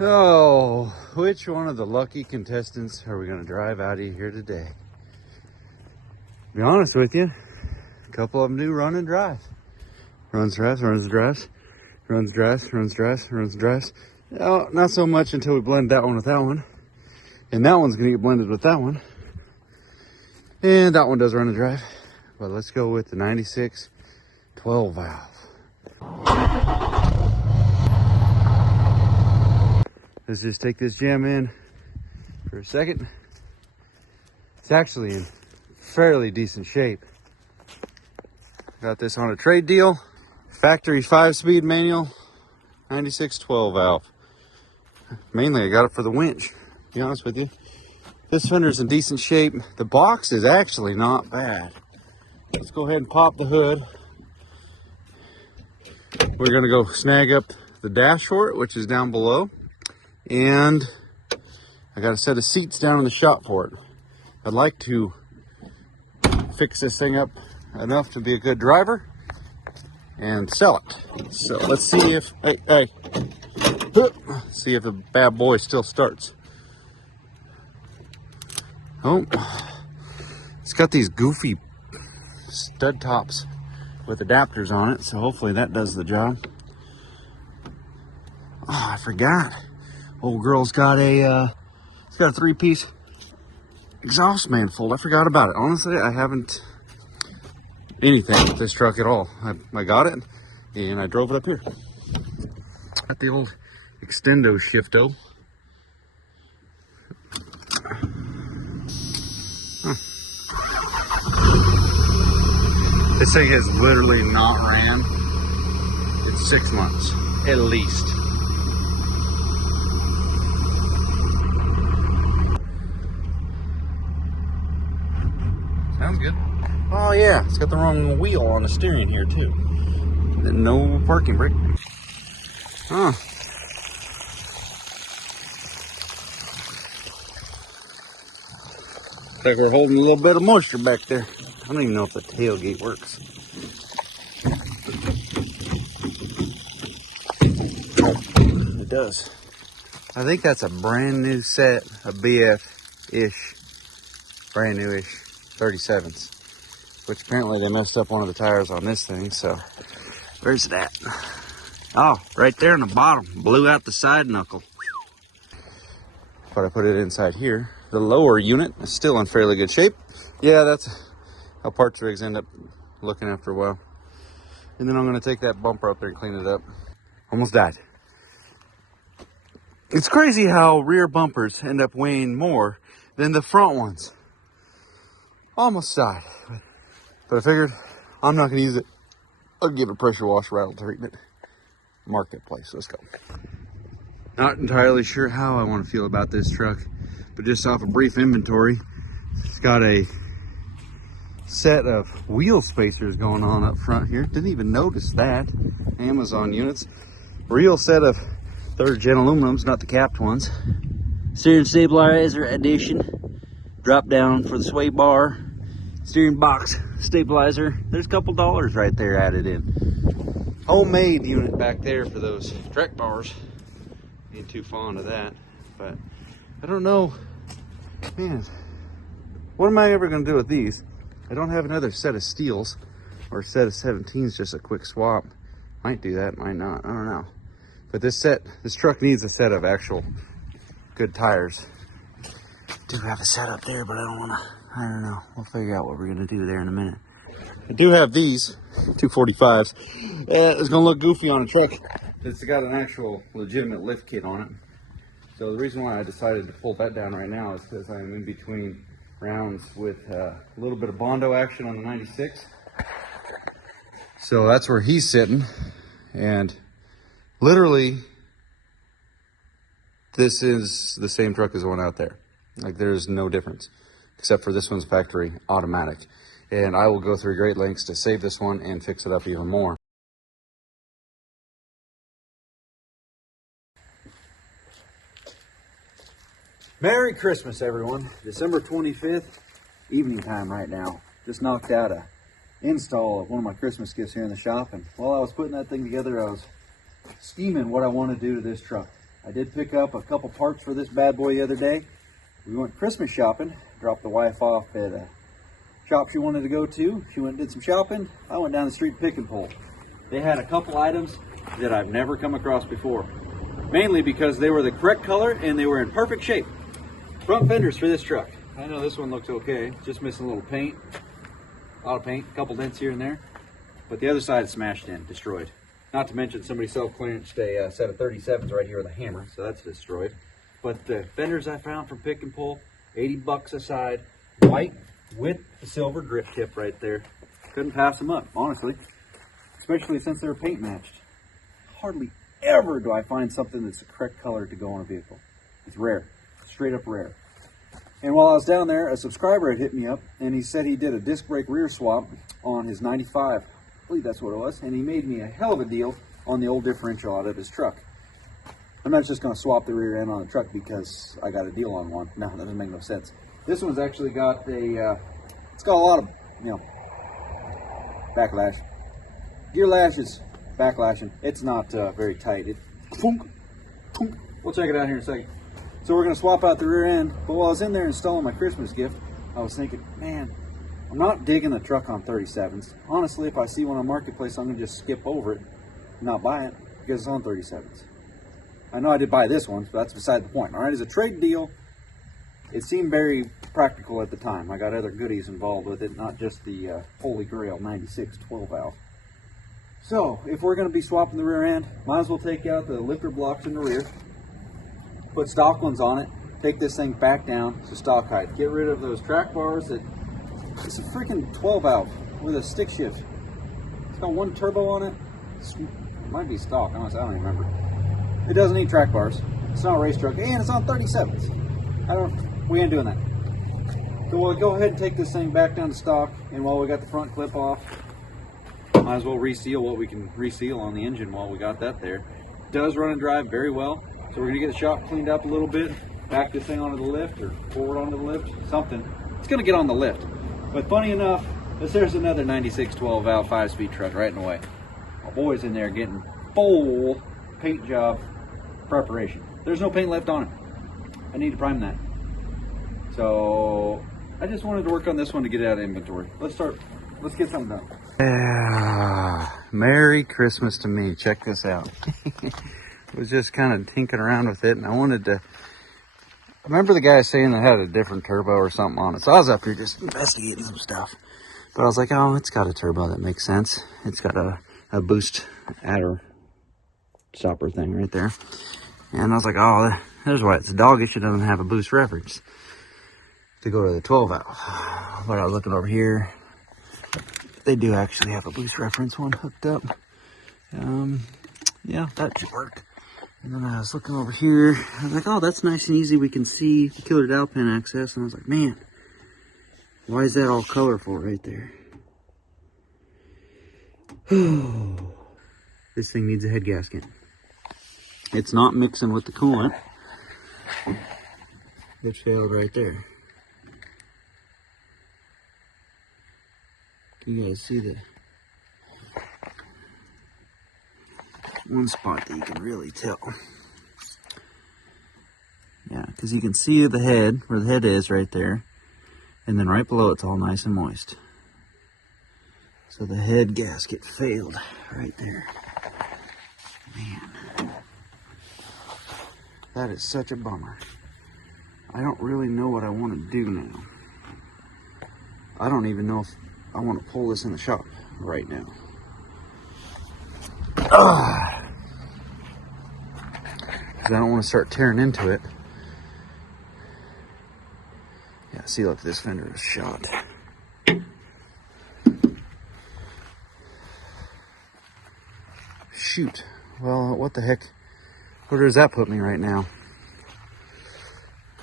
Oh, which one of the lucky contestants are we going to drive out of here today? To be honest with you, a couple of them do run and drive. Runs, drives, runs, drives, runs, drives, runs, drives, runs, drives. No, not so much until we blend that one with that one. And that one's going to get blended with that one. And that one does run and drive. But let's go with the 96 12 valve. Let's just take this gem in for a second. It's actually in fairly decent shape. Got this on a trade deal. Factory 5-speed manual, 96 12 valve. Mainly I got it for the winch, to be honest with you. This fender's in decent shape. The box is actually not bad. Let's go ahead and pop the hood. We're gonna go snag up the dash for it, which is down below. And I got a set of seats down in the shop for it. I'd like to fix this thing up enough to be a good driver and sell it. So let's see if, see if the bad boy still starts. Oh, it's got these goofy stud tops with adapters on it, so hopefully that does the job. Oh, I forgot. Old girl's got it's got a 3-piece exhaust manifold. I forgot about it. Honestly, I haven't anything with this truck at all. I got it and I drove it up here. Got the old extendo shifto. This thing has literally not ran in 6 months, at least. Sounds good. Oh yeah, it's got the wrong wheel on the steering here too. No parking brake. Huh. Looks like we're holding a little bit of moisture back there. I don't even know if the tailgate works. It does. I think that's a brand new set of BF-ish, brand new-ish 37s, which apparently they messed up one of the tires on this thing, so where's that? Oh, right there in the bottom, blew out the side knuckle. But I put it inside here. The lower unit is still in fairly good shape. Yeah, that's how parts rigs end up looking after a while. And then I'm going to take that bumper up there and clean it up. Almost died. It's crazy how rear bumpers end up weighing more than the front ones. Almost died. But I figured I'm not going to use it. I'll give it a pressure wash rattle treatment. Marketplace, let's go. Not entirely sure how I want to feel about this truck, but just off a brief inventory, it's got a set of wheel spacers going on up front here. Didn't even notice that. Amazon units. Real set of 3rd gen aluminums, not the capped ones. Steering stabilizer addition. Drop down for the sway bar. Steering box stabilizer. There's a couple dollars right there added in. Homemade unit back there for those track bars. Ain't too fond of that, but I don't know. Man, what am I ever going to do with these? I don't have another set of steels or a set of 17s, just a quick swap. Might do that, might not, I don't know. But this truck needs a set of actual good tires. Do have a set up there, but I don't know. We'll figure out what we're gonna do there in a minute. I do have these 245s. It's gonna look goofy on a truck. It's got an actual legitimate lift kit on it. So the reason why I decided to pull that down right now is because I'm in between rounds with a little bit of Bondo action on the 96. So that's where he's sitting. And literally, this is the same truck as the one out there. Like, there's no difference, except for this one's factory automatic. And I will go through great lengths to save this one and fix it up even more. Merry Christmas, everyone. December 25th, evening time right now. Just knocked out a install of one of my Christmas gifts here in the shop. And while I was putting that thing together, I was scheming what I want to do to this truck. I did pick up a couple parts for this bad boy the other day. We went Christmas shopping, dropped the wife off at a shop she wanted to go to. She went and did some shopping. I went down the street pick and pull. They had a couple items that I've never come across before, mainly because they were the correct color and they were in perfect shape. Front fenders for this truck. I know this one looks okay, just missing a little paint, a lot of paint, a couple dents here and there, but the other side is smashed in, destroyed. Not to mention somebody self-clearanced a set of 37s right here with a hammer, so that's destroyed. But the fenders I found from pick and pull, 80 bucks a side, white with the silver grip tip right there. Couldn't pass them up, honestly, especially since they're paint matched. Hardly ever do I find something that's the correct color to go on a vehicle. It's rare, straight up rare. And while I was down there, a subscriber had hit me up, and he said he did a disc brake rear swap on his 95. I believe that's what it was. And he made me a hell of a deal on the old differential out of his truck. I'm not just going to swap the rear end on the truck because I got a deal on one. No, that doesn't make no sense. This one's actually got a, it's got a lot of, backlash. Gear lash is backlashing. It's not very tight. We'll check it out here in a second. So we're going to swap out the rear end, but while I was in there installing my Christmas gift, I was thinking, man, I'm not digging the truck on 37s. Honestly, if I see one on Marketplace, I'm going to just skip over it and not buy it because it's on 37s. I know I did buy this one, but that's beside the point. All right, as a trade deal, it seemed very practical at the time. I got other goodies involved with it, not just the Holy Grail 96 12 valve. So, if we're going to be swapping the rear end, might as well take out the lifter blocks in the rear, put stock ones on it, take this thing back down to stock height. Get rid of those track bars. It's a freaking 12 valve with a stick shift. It's got one turbo on it. It might be stock, honestly, I don't even remember. It doesn't need track bars. It's not a race truck, and it's on 37s. We ain't doing that. So we'll go ahead and take this thing back down to stock, and while we got the front clip off, might as well reseal what we can reseal on the engine while we got that there. It does run and drive very well. So we're gonna get the shop cleaned up a little bit, back this thing onto the lift or forward onto the lift, something. It's gonna get on the lift. But funny enough, there's another 96 12 valve 5-speed truck right in the way. My boy's in there getting full paint job preparation. There's no paint left on it. I need to prime that. So I just wanted to work on this one to get it out of inventory. Let's get something done. Yeah, Merry Christmas to me. Check this out. I was just kind of tinkering around with it, and I wanted to, I remember the guy saying it had a different turbo or something on it. So I was up here just investigating some stuff. But I was like, oh, it's got a turbo. That makes sense. It's got a boost adder stopper thing right there. And I was like, oh, there's why it's doggish. It doesn't have a boost reference to go to the 12 valve. But I was looking over here. They do actually have a boost reference one hooked up. Yeah, that should work. And then I was looking over here. I was like, oh, that's nice and easy. We can see the killer dowel pin access. And I was like, man, why is that all colorful right there? This thing needs a head gasket. It's not mixing with the coolant. It failed right there. You guys see the one spot that you can really tell. Yeah, because you can see the head, where the head is right there. And then right below it's all nice and moist. So the head gasket failed right there. Man. That is such a bummer. I don't really know what I want to do now. I don't even know if I want to pull this in the shop right now. Because I don't want to start tearing into it. Yeah, see, look, this fender is shot. Shoot. Well, what the heck? Where does that put me right now?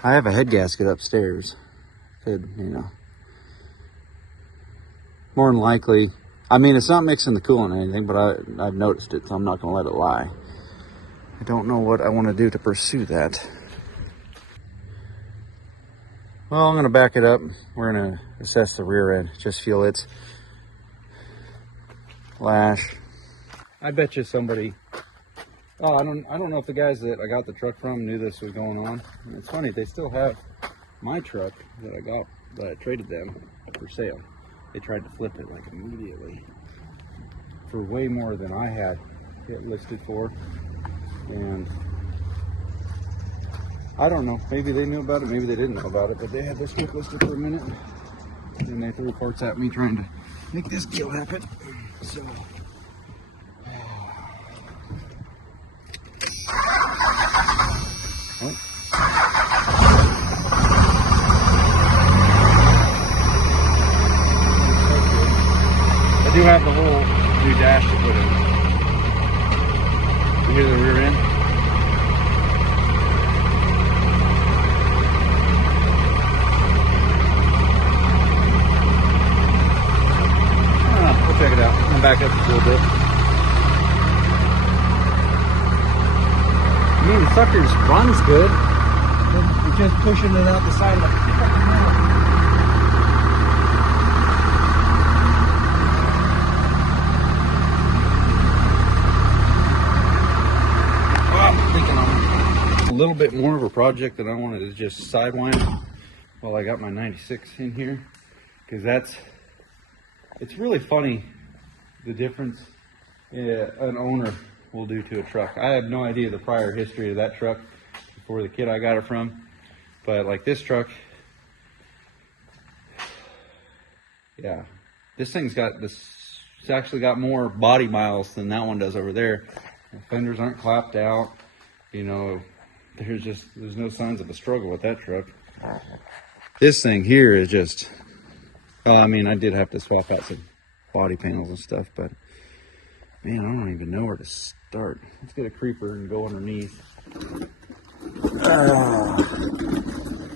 I have a head gasket upstairs. Could, more than likely, I mean, it's not mixing the coolant or anything, but I've noticed it, so I'm not going to let it lie. I don't know what I want to do to pursue that. Well, I'm going to back it up. We're going to assess the rear end. Just feel its lash. I bet you somebody Oh, I don't know if the guys that I got the truck from knew this was going on. And it's funny, they still have my truck that I traded them for sale. They tried to flip it like immediately for way more than I had it listed for. And I don't know, maybe they knew about it, maybe they didn't know about it, but they had this truck listed for a minute and they threw parts at me trying to make this deal happen. So I do have the whole new dash to put in. You hear the rear end? We'll check it out. I'm gonna back up just a little bit. I mean, the sucker's runs good. It's just pushing it out the side of it. A little bit more of a project that I wanted to just sidewind while I got my 96 in here, because it's really funny the difference an owner will do to a truck. I have no idea the prior history of that truck before the kid I got it from, but like this truck, yeah, this thing's it's actually got more body miles than that one does over there. The fenders aren't clapped out, you know. There's no signs of a struggle with that truck. This thing here is just, I mean, I did have to swap out some body panels and stuff, but man, I don't even know where to start. Let's get a creeper and go underneath.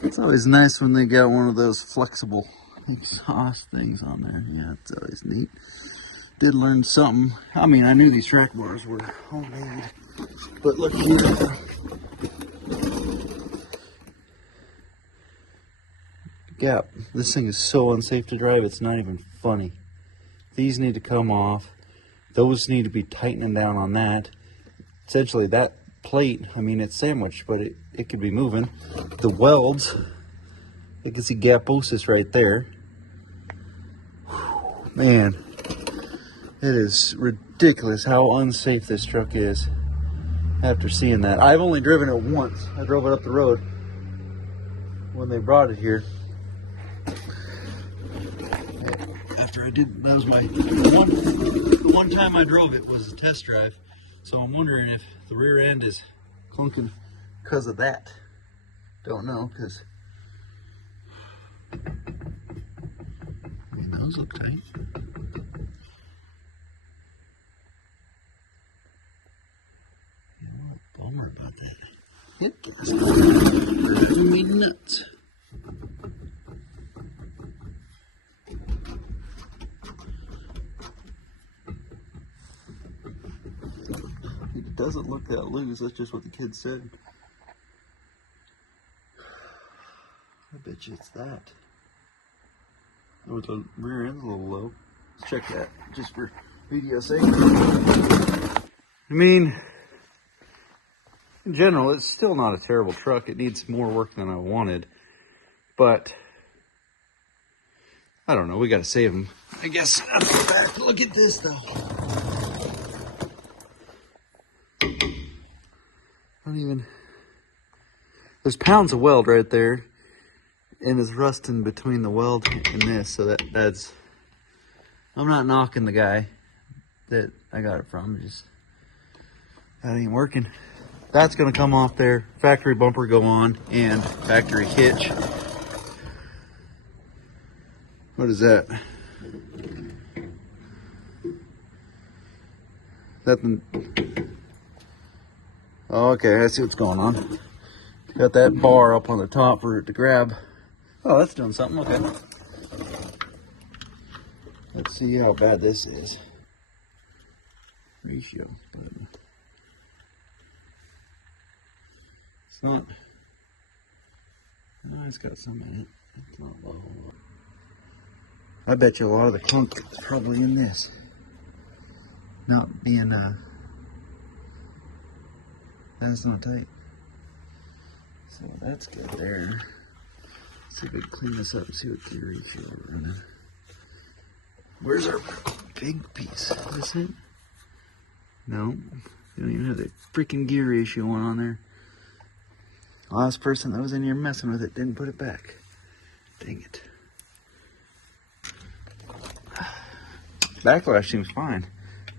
It's always nice when they got one of those flexible exhaust things on there. Yeah, it's always neat. Did learn something. I mean, I knew these track bars were homemade, but look here. Gap. This thing is so unsafe to drive, it's not even funny. These need to come off. Those need to be tightening down on that. Essentially, that plate, I mean, it's sandwiched, but it could be moving. The welds, you can see gaposis right there. Man, it is ridiculous how unsafe this truck is after seeing that. I've only driven it once. I drove it up the road when they brought it here. After I did, that was my one time I drove it was a test drive. So I'm wondering if the rear end is clunking because of that. Don't know, because those look tight. Yeah, I'm a bummer about that. Hit gas. Driving me nuts. It doesn't look that loose, that's just what the kid said. I bet you it's that. Oh, the rear end's a little low. Let's check that, just for video's sake. I mean, in general, it's still not a terrible truck. It needs more work than I wanted. But, I don't know, we gotta save them. I guess I'll go back. Look at this, though. There's pounds of weld right there, and it's rusting between the weld and this, so that's, I'm not knocking the guy that I got it from, just, that ain't working. That's gonna come off there, factory bumper go on, and factory hitch. What is that? Oh, okay, I see what's going on. Got that bar up on the top for it to grab. Oh, that's doing something, okay. Let's see how bad this is. Ratio. It's not, no, it's got some in it. It's not low. I bet you a lot of the clunk is probably in this. Not being That's not tight. So that's good there. Let's see if we can clean this up and see what gear ratio we're running. Where's our big piece? Is this it? No. You don't even have the freaking gear ratio one on there. Last person that was in here messing with it didn't put it back. Dang it. Backlash seems fine.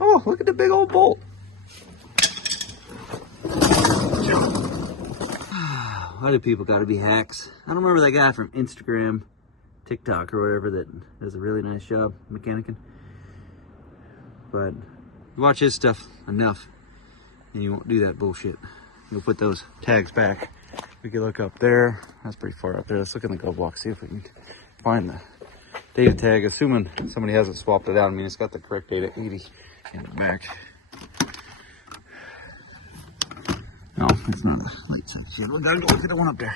Oh, look at the big old bolt. Why do people gotta be hacks? I don't remember that guy from Instagram, TikTok or whatever that does a really nice job mechanicking. But you watch his stuff enough and you won't do that bullshit. We'll put those tags back. We can look up there. That's pretty far up there. Let's look in the glove box, see if we can find the data tag, assuming somebody hasn't swapped it out. I mean, it's got the correct data 80 in the back. No, it's not a light size yet. We gotta go look at the one up there.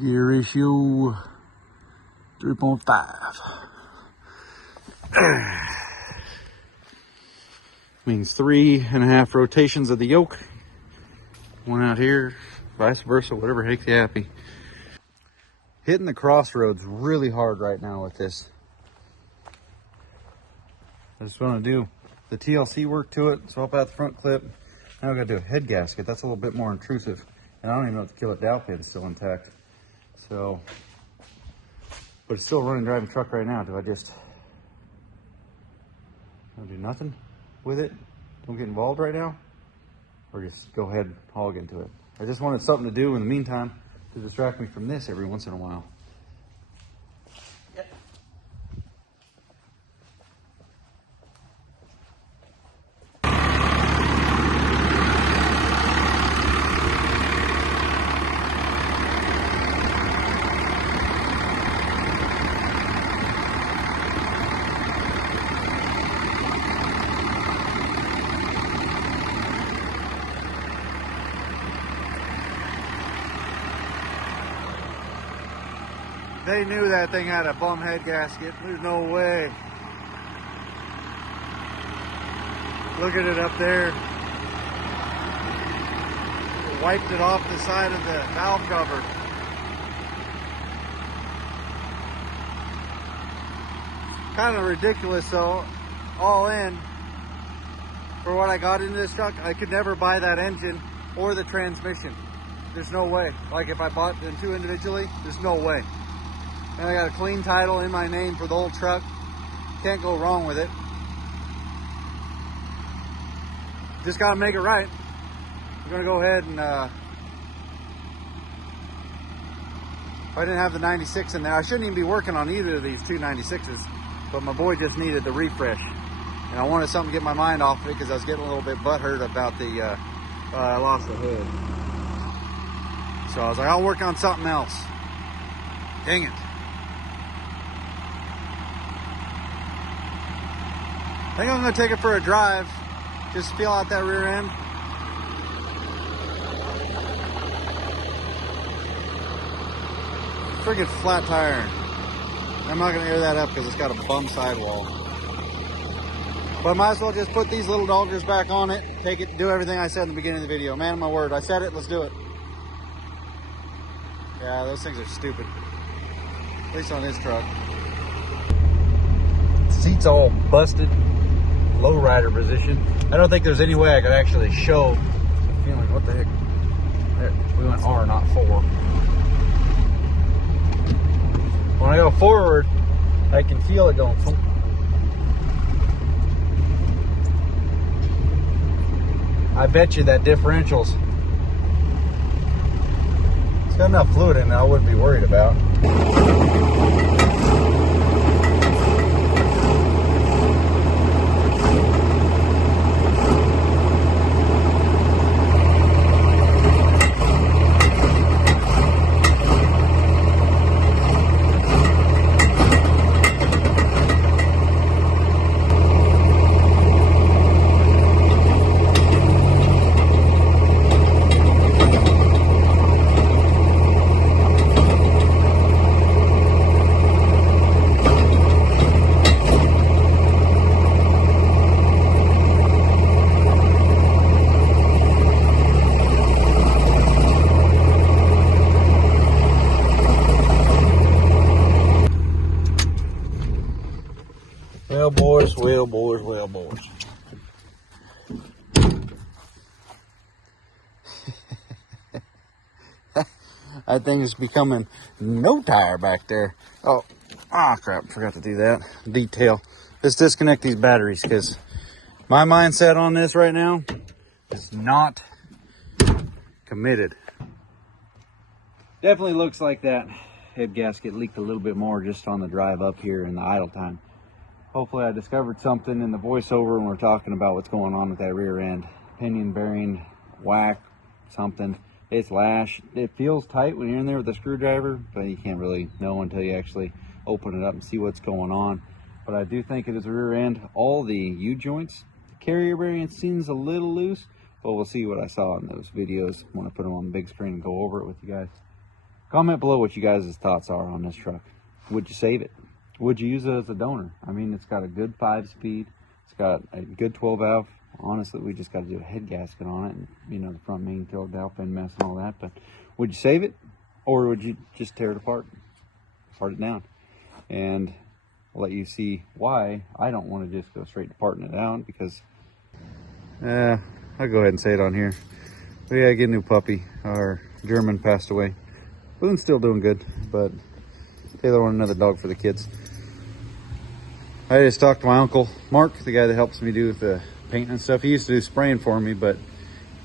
Gear ratio 3.5. Means 3.5 rotations of the yoke. One out here, vice versa, whatever makes you happy. Hitting the crossroads really hard right now with this. I just want to do the TLC work to it, swap out the front clip. Now I got to do a head gasket. That's a little bit more intrusive. And I don't even know if the Kill It dowel pin's still intact. So, but it's still a running, driving truck right now. Do I just do nothing with it? Don't get involved right now? Or just go ahead and hog into it? I just wanted something to do in the meantime to distract me from this every once in a while. They knew that thing had a bum head gasket. There's no way. Look at it up there. Wiped it off the side of the valve cover. Kind of ridiculous though, all in. For what I got into this truck, I could never buy that engine or the transmission. There's no way. Like if I bought them two individually, there's no way. And I got a clean title in my name for the whole truck. Can't go wrong with it. Just got to make it right. We're going to go ahead and, if I didn't have the 96 in there, I shouldn't even be working on either of these two 96s, but my boy just needed the refresh. And I wanted something to get my mind off of it because I was getting a little bit butthurt about the, I lost the hood. So I was like, I'll work on something else. Dang it. I think I'm going to take it for a drive, just feel out that rear end. Friggin' flat tire. I'm not going to air that up because it's got a bum sidewall. But I might as well just put these little doggers back on it, take it, do everything I said in the beginning of the video. Man of my word, I said it, let's do it. Yeah, those things are stupid. At least on this truck. Seat's all busted. Low rider position. I don't think there's any way I could actually show. Feeling, what the heck? There, we went R, not 4. When I go forward, I can feel it going. I bet you that differential's. It's got enough fluid in it I wouldn't be worried about. boys, well, boys, well, boys. That thing is becoming no tire back there. Oh, crap, forgot to do that. Detail. Let's disconnect these batteries, because my mindset on this right now is not committed. Definitely looks like that head gasket leaked a little bit more just on the drive up here in the idle time. Hopefully I discovered something in the voiceover when we're talking about what's going on with that rear end. Pinion bearing, whack, something. It's lash. It feels tight when you're in there with a screwdriver, but you can't really know until you actually open it up and see what's going on. But I do think it is a rear end. All the U-joints, the carrier bearing seems a little loose, but we'll see what I saw in those videos when I put them on the big screen and go over it with you guys. Comment below what you guys' thoughts are on this truck. Would you save it? Would you use it as a donor? I mean, it's got a good 5-speed. It's got a good 12-valve. Honestly, we just got to do a head gasket on it, and you know, the front main tail valve pin mess and all that. But would you save it, or would you just tear it apart, part it down? And I'll let you see why I don't want to just go straight to parting it out, because I'll go ahead and say it on here. We gotta get a new puppy. Our German passed away. Boone's still doing good, but Taylor wanted another dog for the kids. I just talked to my uncle Mark, the guy that helps me do the painting and stuff. He used to do spraying for me, but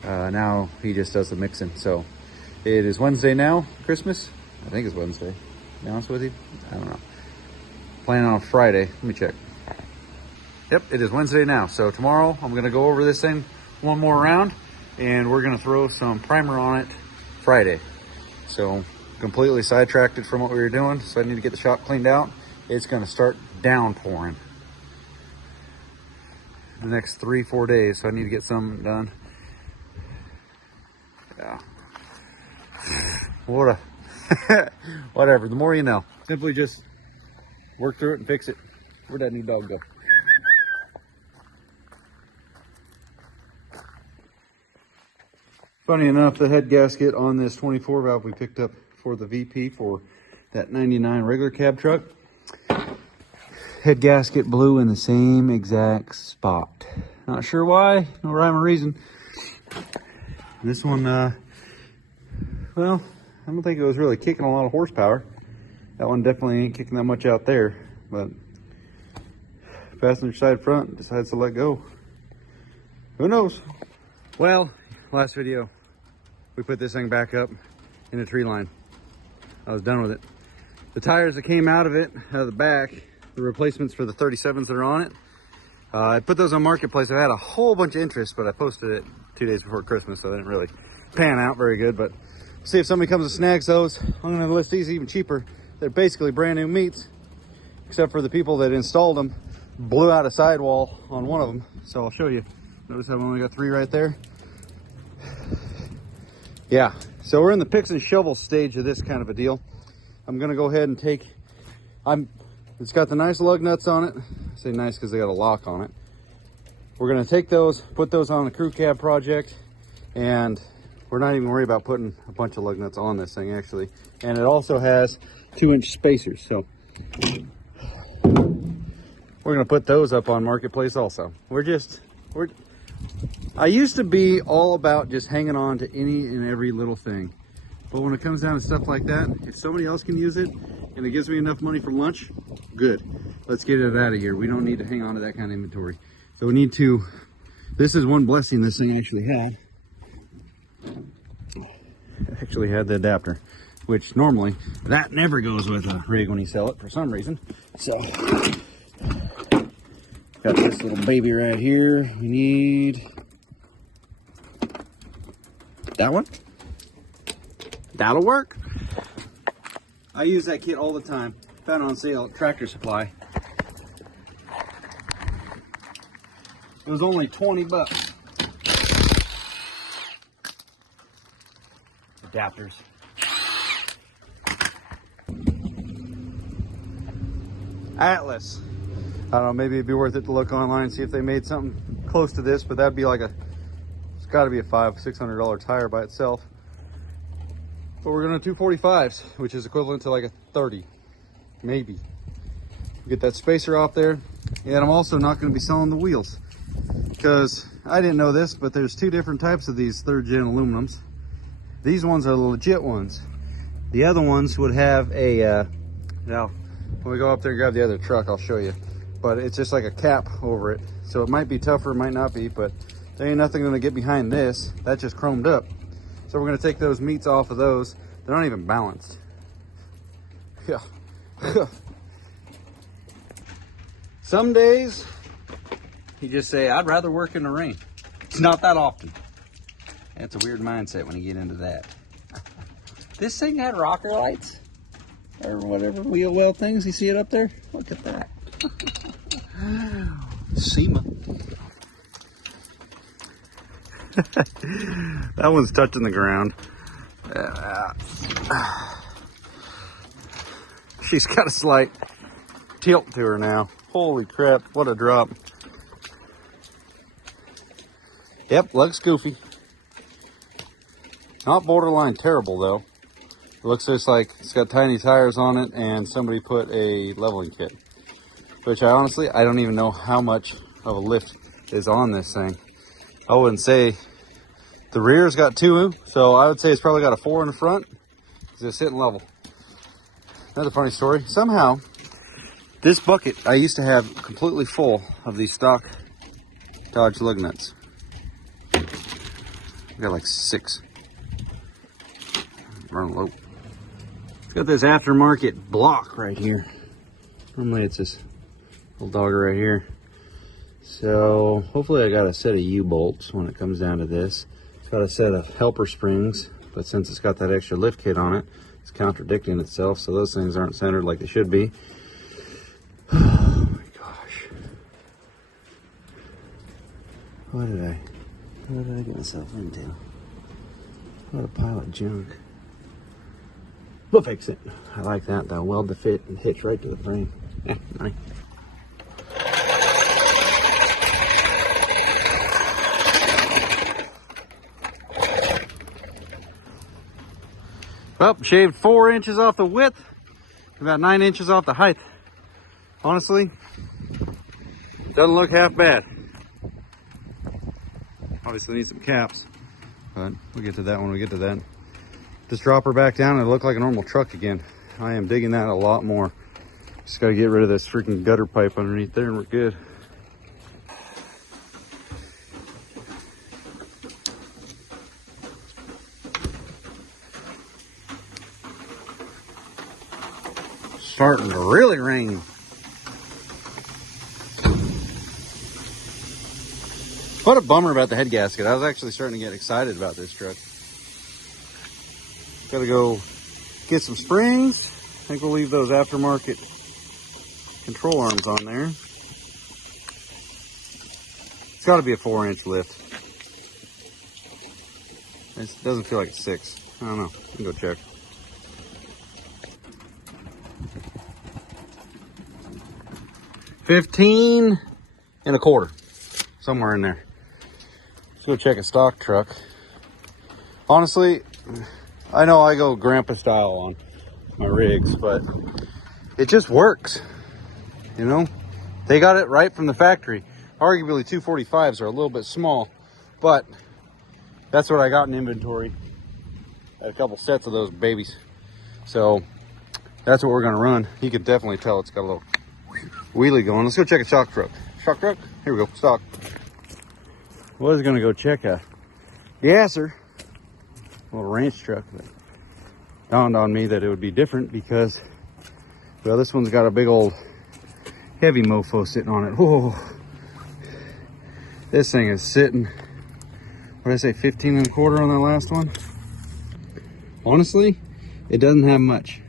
now he just does the mixing. So it is Wednesday now, Christmas. I think it's Wednesday, to be honest with you. I don't know. Planning on Friday. Let me check. Yep, it is Wednesday now. So tomorrow I'm gonna go over this thing one more round, and we're gonna throw some primer on it Friday. So completely sidetracked it from what we were doing, so I need to get the shop cleaned out. It's gonna start downpouring the next 3-4 days, so I need to get some done. Yeah. What a whatever, the more you know. Simply just work through it and fix it. Where'd that new dog go? Funny enough, the head gasket on this 24 valve we picked up for the VP for that 99 regular cab truck, head gasket blew in the same exact spot. Not sure why, no rhyme or reason. This one, well, I don't think it was really kicking a lot of horsepower. That one definitely ain't kicking that much out there, but passenger side front decides to let go. Who knows? Well, last video, we put this thing back up in the tree line. I was done with it. The tires that came out of it, out of the back, the replacements for the 37s that are on it, I put those on Marketplace. I had a whole bunch of interest, but I posted it 2 days before Christmas, so they didn't really pan out very good. But see if somebody comes and snags those. I'm gonna list these even cheaper. They're basically brand new meats, except for the people that installed them blew out a sidewall on one of them. So I'll show you. Notice I've only got 3 right there. Yeah, so we're in the picks and shovel stage of this kind of a deal. I'm gonna go ahead and take, it's got the nice lug nuts on it. I say nice because they got a lock on it. We're gonna take those, put those on the crew cab project, and we're not even worried about putting a bunch of lug nuts on this thing actually. And it also has 2-inch spacers, so we're gonna put those up on Marketplace also. I used to be all about just hanging on to any and every little thing. But when it comes down to stuff like that, if somebody else can use it and it gives me enough money from lunch, good. Let's get it out of here. We don't need to hang on to that kind of inventory. So we need to, this is one blessing this thing actually had the adapter, which normally that never goes with a rig when you sell it for some reason. So got this little baby right here. We need that one. That'll work. I use that kit all the time. Found it on sale at Tractor Supply. It was only 20 bucks. Adapters. Atlas. I don't know, maybe it'd be worth it to look online, see if they made something close to this, but that'd be like it's gotta be a $500-600 tire by itself. But we're gonna do 245s, which is equivalent to like a 30, maybe. Get that spacer off there. And I'm also not going to be selling the wheels, because I didn't know this, but there's two different types of these 3rd gen aluminums. These ones are the legit ones. The other ones would have a, now when we go up there and grab the other truck, I'll show you. But it's just like a cap over it. So it might be tougher, it might not be, but there ain't nothing gonna get behind this. That's just chromed up. So we're gonna take those meats off of those. They're not even balanced. Yeah. Some days, you just say, I'd rather work in the rain. It's not that often. That's a weird mindset when you get into that. This thing had rocker lights, or whatever wheel well things. You see it up there? Look at that. SEMA. That one's touching the ground. She's got a slight tilt to her now. Holy crap, what a drop. Yep, looks goofy. Not borderline terrible though. It looks just like it's got tiny tires on it and somebody put a leveling kit. Which I honestly, I don't even know how much of a lift is on this thing. I wouldn't say, the rear's got 2, so I would say it's probably got a 4 in the front. It's sitting level. Another funny story, somehow, this bucket I used to have completely full of these stock Dodge lug nuts. I got like 6. Running low. It's got this aftermarket block right here. Normally it's this little dogger right here. So hopefully I got a set of U-bolts when it comes down to this. It's got a set of helper springs, but since it's got that extra lift kit on it, it's contradicting itself, so those things aren't centered like they should be. Oh my gosh. What did I get myself into? What a pile of junk. We'll fix it. I like that though. Weld the fit and hitch right to the frame. Yeah, nice. Well, shaved 4 inches off the width, about 9 inches off the height. Honestly, doesn't look half bad. Obviously need some caps, but we'll get to that when we get to that. Just drop her back down and it'll look like a normal truck again. I am digging that a lot more. Just gotta get rid of this freaking gutter pipe underneath there and we're good. Starting to really rain. What a bummer about the head gasket. I was actually starting to get excited about this truck. Gotta go get some springs. I think we'll leave those aftermarket control arms on there. It's got to be a 4-inch lift. It doesn't feel like it's 6. I don't know. We can go check. $15 and a quarter, somewhere in there. Let's go check a stock truck. Honestly, I know I go grandpa style on my rigs, but it just works. You know, they got it right from the factory. Arguably 245s are a little bit small, but that's what I got in inventory. I had a couple sets of those babies. So that's what we're gonna run. You can definitely tell it's got a little wheelie going. Let's go check a shock truck. Shock truck? Here we go, stock. Was gonna go check a gasser, a little ranch truck, but dawned on me that it would be different because, well, this one's got a big old heavy mofo sitting on it. Whoa. This thing is sitting, what did I say, 15 and a quarter on that last one? Honestly, it doesn't have much.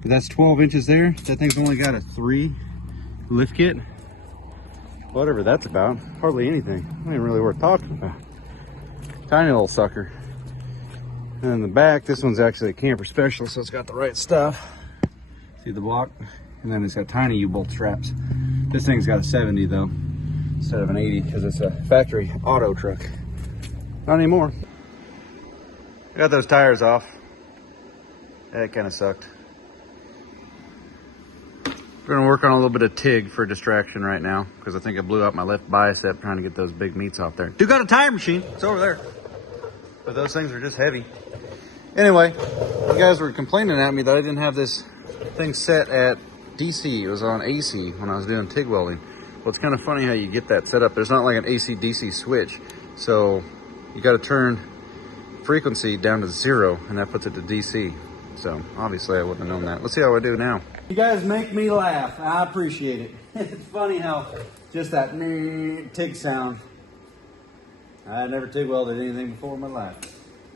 But that's 12 inches there. That thing's only got a 3 lift kit. Whatever that's about. Hardly anything. Not even really worth talking about. Tiny little sucker. And in the back, this one's actually a camper special, so it's got the right stuff. See the block? And then it's got tiny U-bolt straps. This thing's got a 70 though, instead of an 80, because it's a factory auto truck. Not anymore. I got those tires off. That kind of sucked. We're gonna work on a little bit of TIG for distraction right now because I think I blew out my left bicep trying to get those big meats off there. Dude got a tire machine, it's over there. But those things are just heavy. Anyway, you guys were complaining at me that I didn't have this thing set at DC. It was on AC when I was doing TIG welding. Well, it's kind of funny how you get that set up. There's not like an AC DC switch. So you got to turn frequency down to 0 and that puts it to DC. So obviously I wouldn't have known that. Let's see how I do now. You guys make me laugh. I appreciate it. It's funny how just that TIG sound. I never TIG welded anything before in my life.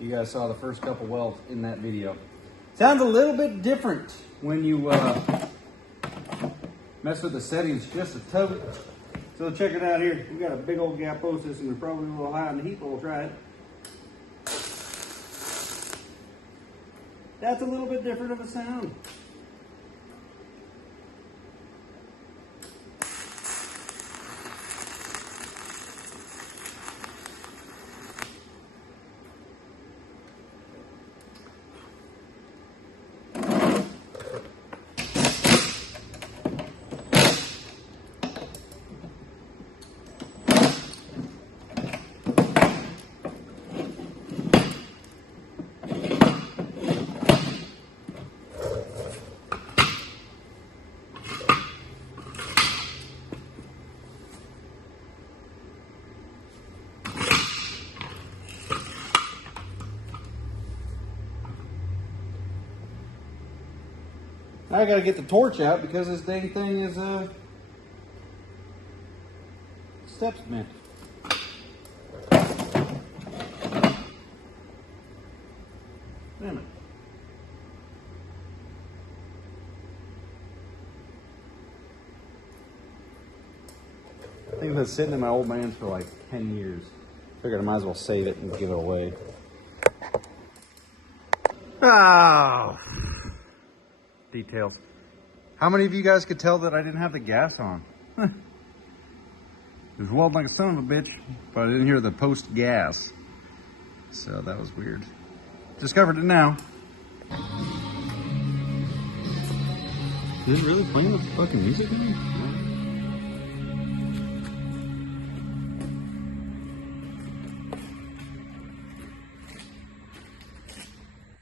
You guys saw the first couple welds in that video. Sounds a little bit different when you mess with the settings just a touch. So check it out here. We got a big old gap post system. We're probably a little high on the heat, but we'll try it. That's a little bit different of a sound. Now I gotta get the torch out because this dang thing is steps bent. Damn it. I think it was sitting in my old man's for like 10 years. Figured I might as well save it and give it away. Oh. Details. How many of you guys could tell that I didn't have the gas on? It was welding like a son of a bitch, but I didn't hear the post gas. So that was weird. Discovered it now. Is it really playing the fucking music again?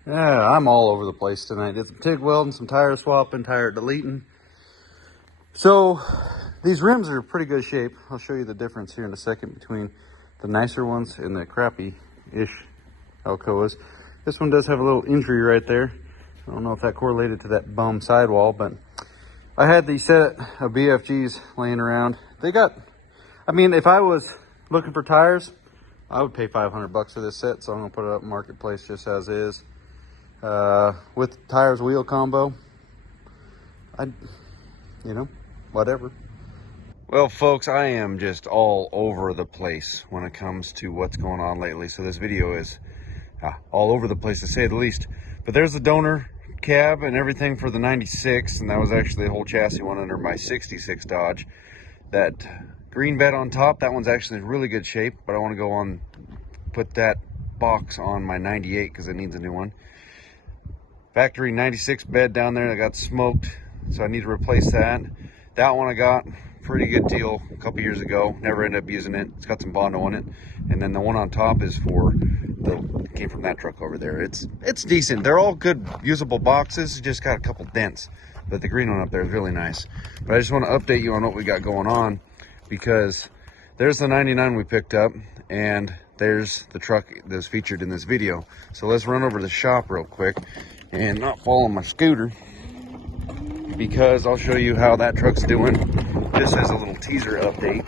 Yeah, I'm all over the place tonight. Did some TIG welding, some tire swapping, tire deleting. So these rims are in pretty good shape. I'll show you the difference here in a second between the nicer ones and the crappy-ish Alcoas. This one does have a little injury right there. I don't know if that correlated to that bum sidewall, but I had the set of BFGs laying around. They got, I mean, if I was looking for tires, I would pay $500 for this set, so I'm gonna put it up in Marketplace just as is. With tires wheel combo, you know, whatever. Well, folks, I am just all over the place when it comes to what's going on lately. So this video is all over the place to say the least. But there's the donor cab and everything for the 96, and that was actually the whole chassis one under my 66 Dodge. That green bed on top, that one's actually in really good shape, but I want to go on, put that box on my 98 because it needs a new one. Factory 96 bed down there that got smoked, so I need to replace that. That one I got, pretty good deal a couple years ago, never ended up using it. It's got some Bondo on it. And then the one on top is for the, came from that truck over there. It's decent. They're all good usable boxes, just got a couple dents. But the green one up there is really nice. But I just want to update you on what we got going on, because there's the 99 we picked up, and there's the truck that's featured in this video. So let's run over to the shop real quick and not fall on my scooter, because I'll show you how that truck's doing. This is a little teaser update,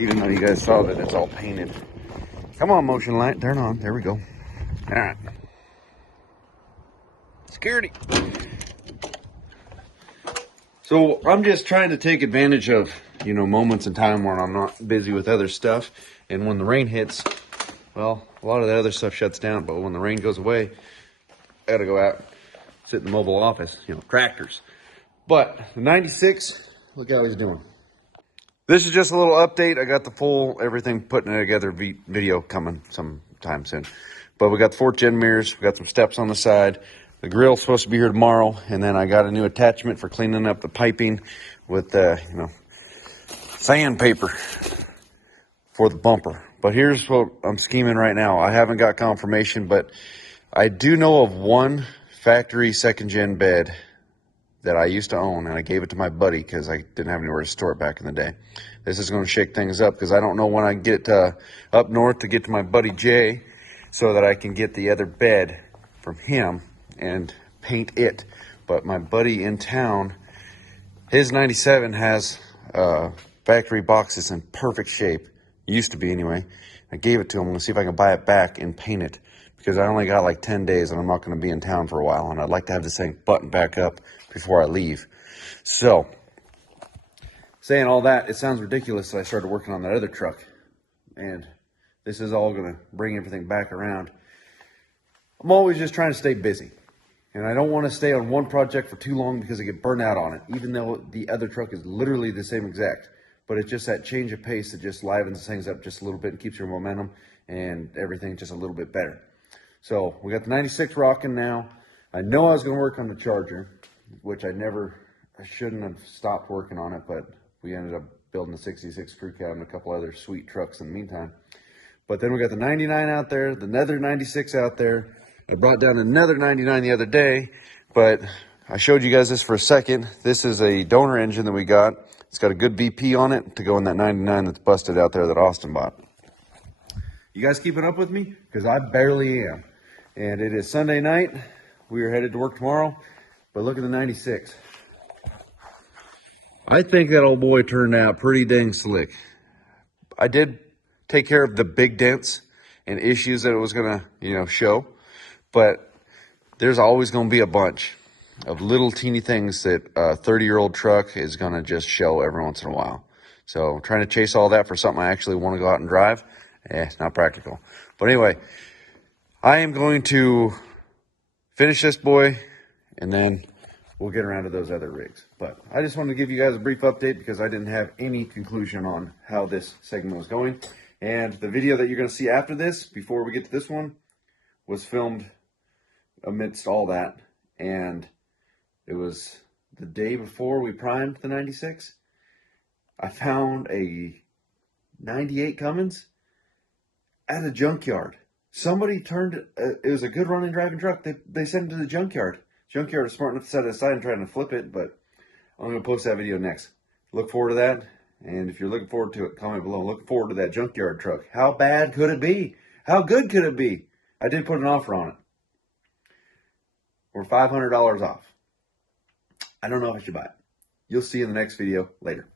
even though you guys saw that it's all painted. Come on, motion light, turn on. There we go. All right. Security. So I'm just trying to take advantage of, you know, moments in time when I'm not busy with other stuff. And when the rain hits, well, a lot of the other stuff shuts down. But when the rain goes away, I gotta go out, sit in the mobile office, you know, tractors. But the 96, look how he's doing. This is just a little update. I got the full everything putting it together video coming sometime soon. But we got the 4th gen mirrors. We got some steps on the side. The grill's supposed to be here tomorrow, and then I got a new attachment for cleaning up the piping with sandpaper for the bumper. But here's what I'm scheming right now. I haven't got confirmation, but I do know of one factory second-gen bed that I used to own, and I gave it to my buddy because I didn't have anywhere to store it back in the day. This is going to shake things up because I don't know when I get up north to get to my buddy Jay so that I can get the other bed from him and paint it. But my buddy in town, his 97 has factory boxes in perfect shape. Used to be anyway. I gave it to him. I'm going to see if I can buy it back and paint it because I only got like 10 days and I'm not going to be in town for a while. And I'd like to have this thing buttoned back up before I leave. So, saying all that, it sounds ridiculous that I started working on that other truck. And this is all going to bring everything back around. I'm always just trying to stay busy. And I don't want to stay on one project for too long because I get burnt out on it, even though the other truck is literally the same exact. But it's just that change of pace that just livens things up just a little bit and keeps your momentum and everything just a little bit better. So we got the 96 rocking now. I know I was going to work on the Charger, which I shouldn't have stopped working on it, but we ended up building the 66 crew cab and a couple other sweet trucks in the meantime. But then we got the 99 out there, the another 96 out there. I brought down another 99 the other day, but I showed you guys this for a second. This is a donor engine that we got. It's got a good BP on it to go in that 99 that's busted out there that Austin bought. You guys keeping up with me? Because I barely am. And it is Sunday night. We are headed to work tomorrow, but look at the 96. I think that old boy turned out pretty dang slick. I did take care of the big dents and issues that it was gonna, show, but there's always gonna be a bunch of little teeny things that a 30-year-old truck is gonna just show every once in a while. So trying to chase all that for something I actually want to go out and drive, it's not practical. But anyway, I am going to finish this boy and then we'll get around to those other rigs. But I just wanted to give you guys a brief update because I didn't have any conclusion on how this segment was going. And the video that you're going to see after this, before we get to this one, was filmed amidst all that. And it was the day before we primed the 96. I found a 98 Cummins at a junkyard. Somebody turned it was a good running driving truck. They sent it to the junkyard. Junkyard was smart enough to set it aside and try to flip it, but I'm going to post that video next. Look forward to that. And if you're looking forward to it, comment below. Looking forward to that junkyard truck. How bad could it be? How good could it be? I did put an offer on it. We're $500 off. I don't know if I should buy it. You'll see in the next video later.